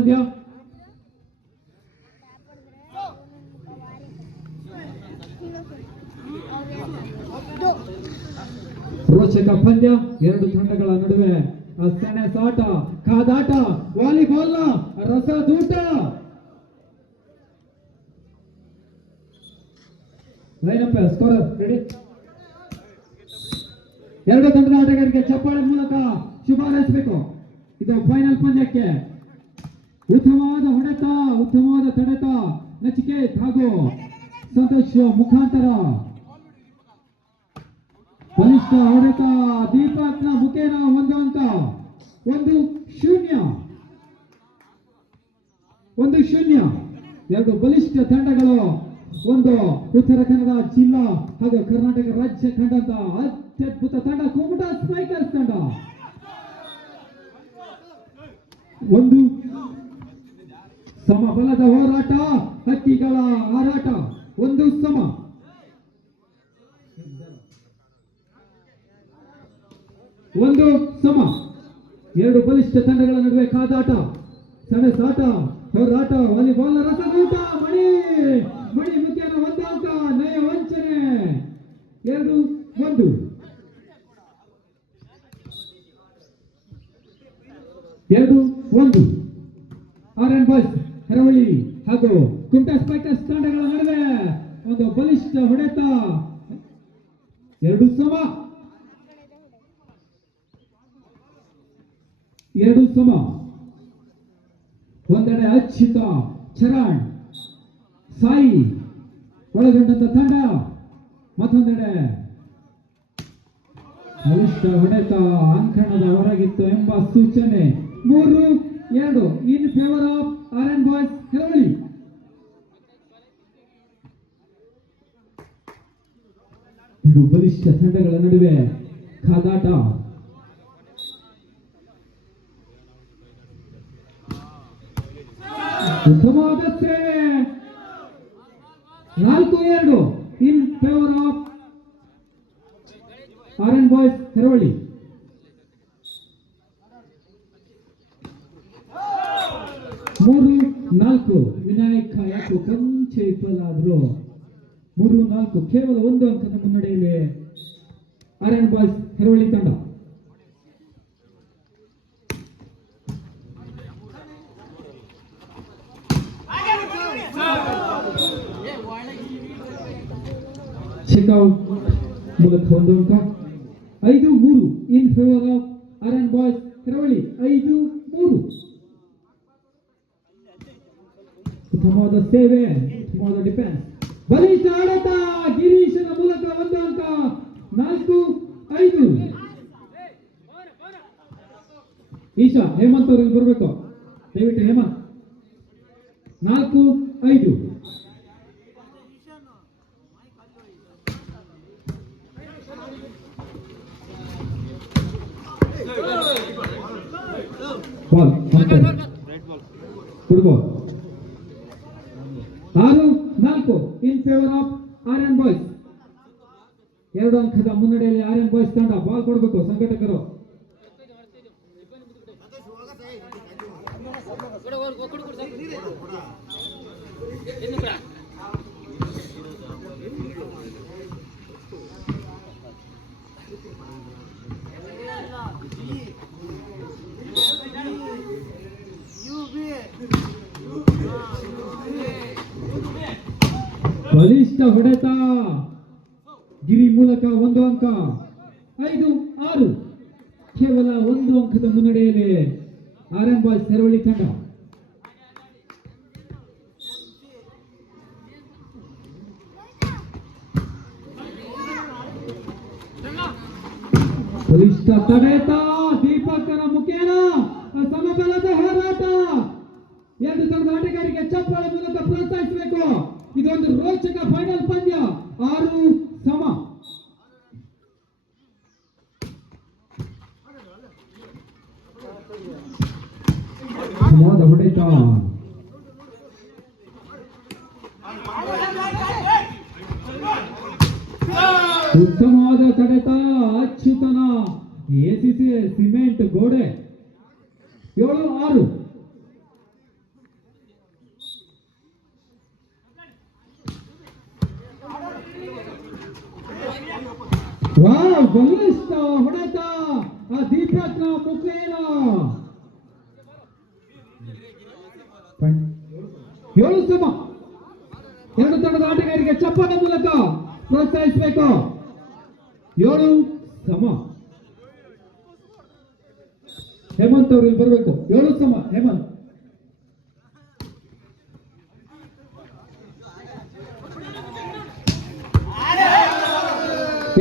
ಪಂದ್ಯ. ರೋಚಕ ಪಂದ್ಯ. ಎರಡು ತಂಡಗಳ ನಡುವೆ ಸೆಣೆಸ್ ಆಟ, ಕಾದಾಟ, ವಾಲಿಬಾಲ್ ರಸದೂಟ. Lineup scorer ready. ಎರಡು ತಂಡದ ಆಟಗಾರರಿಗೆ ಚಪ್ಪಾಳೆ ಮೂಲಕ ಶುಭ ಹಾರೈಸಬೇಕು. ಇದು ಫೈನಲ್ ಪಂದ್ಯಕ್ಕೆ. ಉತ್ತಮವಾದ ಹೊಡೆತ, ಉತ್ತಮವಾದ ತಡೆತ ನಚಿಕೇತ್ ಹಾಗೂ ಸಂತೋಷ್ ಮುಖಾಂತರ. ಬಲಿಷ್ಠ ಹೊಡೆತ ದೀಪಕ್ನ ಮುಖೇನ 1 ಅಂಕ. 1-0. ಎರಡು ಬಲಿಷ್ಠ ತಂಡಗಳು. ಒಂದು ಉತ್ತರ ಕನ್ನಡ ಜಿಲ್ಲಾ ಹಾಗೂ ಕರ್ನಾಟಕ ರಾಜ್ಯ ತಂಡದ ಅತ್ಯದ್ಭುತ ತಂಡ ಕುಮಟಾ ಸ್ಟ್ರೈಕರ್ಸ್ ತಂಡ. ಒಂದು ಸಮಬಲದ ಹೋರಾಟ, ಹಕ್ಕಿಗಳ ಹಾರಾಟ. 1-1. ಎರಡು ಬಲಿಷ್ಠ ತಂಡಗಳ ನಡುವೆ ಕಾದಾಟ, ಸೆಣಸಾಟ, ಹೋರಾಟ, ವಾಲಿಬಾಲ್ ರಸದೂಟ. ಮಣಿ ಮುಖ್ಯನ 1 ಅಂಕ. ನಯ ವಂಚನೆ. 2-1. ಆರ್ಎನ್ ಬಾಯ್ಸ್ ಹೆರವಳ್ಳಿ ಹಾಗೂ ಕುಮಟಾ ಸ್ಟ್ರೈಕರ್ಸ್ ತಂಡಗಳ ನಡುವೆ ಒಂದು ಬಲಿಷ್ಠ ಹೊಡೆತ. 2 ಸಮ. ಒಂದೆಡೆ ಅಚ್ಯುತ, ಚರಣ್, ಸಾಯಿ ಒಳಗೊಂಡಂತ ತಂಡ. ಮತ್ತೊಂದೆಡೆ ಬಲಿಷ್ಠ ಹೊಡೆತ ಅಂಕಣದ ಹೊರಗಿತ್ತು ಎಂಬ ಸೂಚನೆ. 3-2 in favour of RN boys Heravalli. ಇದು ಬಲಿಷ್ಠ ತಂಡಗಳ ನಡುವೆ ಕಾದಾಟ. ಉತ್ತಮವಾದ ಸೇವೆ. 4-2 in favour of RN boys Heravalli. 3-4. Vinayaka ಯಾಕೋ ಕೊಂಚೆ ವಿಫಲಾದ್ರು. 3-4 ಕೇವಲ 1 ಅಂಕದ ಮುನ್ನಡೆಯಲ್ಲಿ ಆರ್ಎನ್ ಬಾಯ್ಸ್ ಹೆರವಳ್ಳಿ ತಂಡ. ಚೆಕ್ಔಟ್ ಮೂಲಕ 1 ಅಂಕ. 5-3 in favour of RN boys Heravalli. 5-3. ಉತ್ತಮವಾದ ಸೇವೆ, ಉತ್ತಮವಾದ ಡಿಫೆನ್ಸ್. ಬಲಿಷ್ಠ ಆಡತ ಗಿರೀಶನ ಮೂಲಕ 1 ಅಂಕ. 4-5. ಈಶಾ ಹೇಮಂತ್ ಅವರಲ್ಲಿ ಬರಬೇಕು ದಯವಿಟ್ಟು. Hemant. 4-5. Ball football. 6-4 in favour of RN boys. 2 ಅಂಕದ ಮುನ್ನಡೆಯಲ್ಲಿ ಆರ್ಎನ್ ಬಾಯ್ಸ್ ತಂಡ. ಬಾಲ್ ಕೊಡಬೇಕು ಸಂಘಟಕರು. ಬಲಿಷ್ಠ ಹೊಡೆತ ಗಿರಿ ಮೂಲಕ 1 ಅಂಕ. 5-6. ಕೇವಲ 1 ಅಂಕದ ಮುನ್ನಡೆಯಲ್ಲಿ ಆರ್ಎನ್ ಬಾಯ್ಸ್ ಹೆರವಳ್ಳಿ ತಂಡ. ಬಲಿಷ್ಠ ತಡೆತ ದೀಪಕರ ಮುಖೇನ ಸಮಬಲದ ಹೋರಾಟ. 2 ತಂಡದ ಆಟಗಾರರಿಗೆ ಚಪ್ಪಾಳೆ ಮೂಲಕ ಪ್ರೋತ್ಸಾಹಿಸಬೇಕು. ಇದೊಂದು ರೋಚಕ ಫೈನಲ್ ಪಂದ್ಯ. 6 ಸಮ. ಹೊಡೆತ. ಉತ್ತಮವಾದ ತಡೆತ ಅಚ್ಯುತನ ಎಸಿಸಿ ಸಿಮೆಂಟ್ ಗೋಡೆ. 7-6. ವಾವ್, ಬಲಿಷ್ಠ ಹೊಡೆತ ಆ ದೀಪಕ್ನ ಮುಖೇನ 7 ಸಮ. ಎರಡು ತಂಡದ ಆಟಗಾರರಿಗೆ ಚಪ್ಪಾಳೆ ಮೂಲಕ ಪ್ರೋತ್ಸಾಹಿಸಬೇಕು. 7 ಸಮ. ಹೇಮಂತ್ ಅವರು ಇಲ್ಲಿ ಬರಬೇಕು. 7 ಸಮ. ಹೇಮಂತ್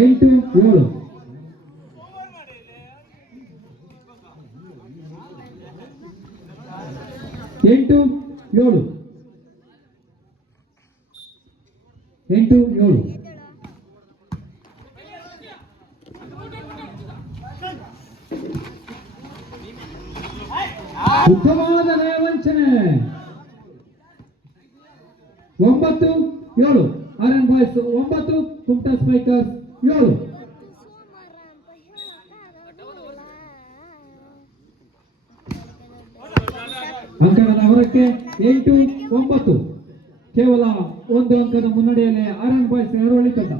8-7. 8-7. 8-7. ಉತ್ತಮವಾದ ವಂಚನೆ. 9-7. RN boys 9, Kumta spikers 7. ಅಂಕಣದ ಹೊರಕ್ಕೆ 8-9. ಕೇವಲ 1 ಅಂಕದ ಮುನ್ನಡೆಯಲ್ಲಿ ಆರ್ಎನ್ ಬಾಯ್ಸ್ ಎರವಳಿ ತಂಡ.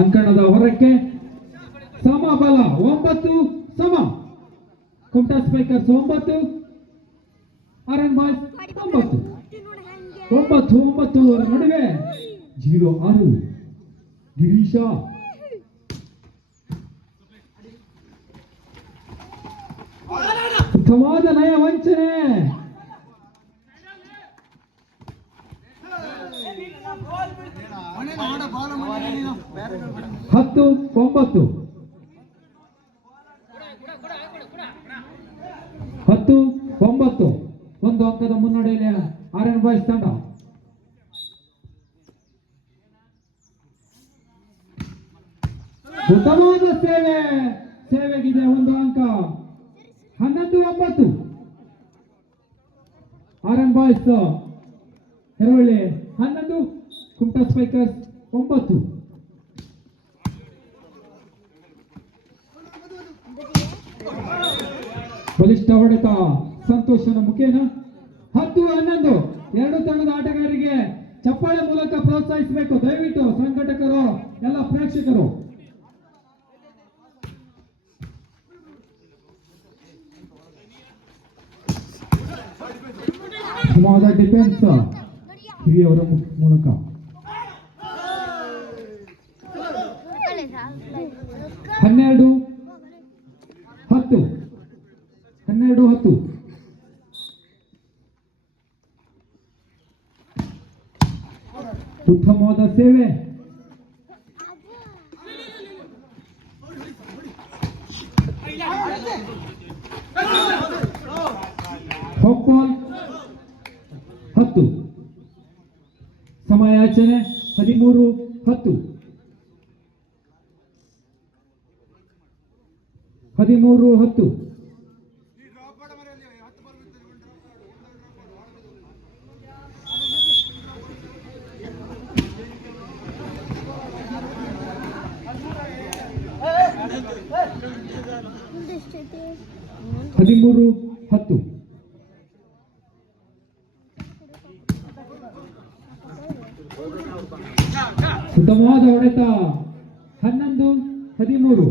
ಅಂಕಣದ ಹೊರಕ್ಕೆ ಸಮಬಲ 9 ಸಮ. Kumta spikers 9, RN boys 9. 9-9 ನಡುವೆ 0-6. ಗಿರೀಶ ಉತ್ತಮವಾದ ನಯ ವಂಚನೆ. 10-9. 10-9. 1 ಅಂಕದ ಮುನ್ನಡೆಯಲ್ಲಿ ಆರ್ಎನ್ ಬಾಯ್ಸ್ ತಂಡ. ಉತ್ತಮವಾದ ಸೇವೆಗಿದೆ 1 ಅಂಕ. 11-9. RN boys Eravalli 11, Kumta spikers 9. ಬಲಿಷ್ಠ ಹೊಡೆತ ಸಂತೋಷನ ಮುಖೇನ. 10-11. ಎರಡು ತಂಡದ ಆಟಗಾರರಿಗೆ ಚಪ್ಪಾಳೆ ಮೂಲಕ ಪ್ರೋತ್ಸಾಹಿಸಬೇಕು ದಯವಿಟ್ಟು ಸಂಘಟಕರು, ಎಲ್ಲ ಪ್ರೇಕ್ಷಕರು. ಉತ್ತಮವಾದ ಡಿಫೆನ್ಸ್ ಹಿರಿಯವರ ಮೂಲಕ. 12-10. 12-10. ಉತ್ತಮವಾದ ಸೇವೆ. ಫುಟ್ಬಾಲ್ 10. ಸಮಯಾಚನೆ 13-10. 13-10. ಉತ್ತಮವಾದ ಹೊಡೆತ. 11-13.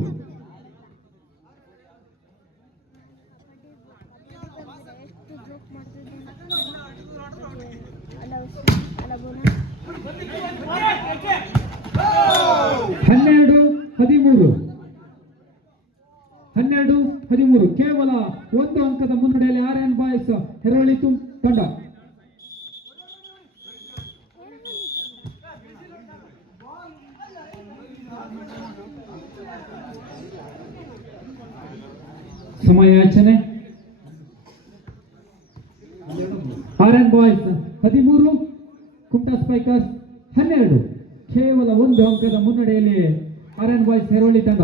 ಕೇವಲ 1 ಅಂಕದ ಮುನ್ನಡೆಯಲ್ಲಿ ಆರ್ಎನ್ ಬಾಯ್ಸ್ ಎರವಳ್ಳಿ ತಂಡ. ಸಮಯಾಚನೆ. RN boys 13, Kumta spikers 12. ಕೇವಲ 1 ಅಂಕದ ಮುನ್ನಡೆಯಲ್ಲಿ ಆರ್ಎನ್ ಬಾಯ್ಸ್ ಎರವಳ್ಳಿ ತಂಡ.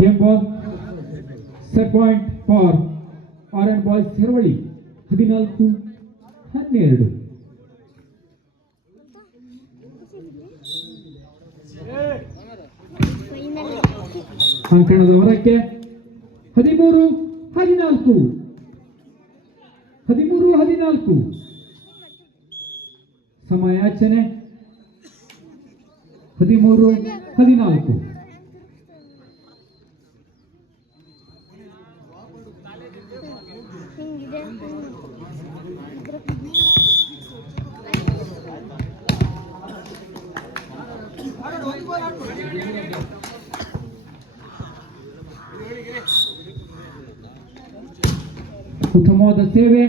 Game ball. Set point for Orange Boys Hervali. 14-12. ಅಂಕಣದ ಹೊರಕ್ಕೆ 13-14. ಸಮಯಾಚನೆ 13-14. ಉತ್ತಮವಾದ ಸೇವೆ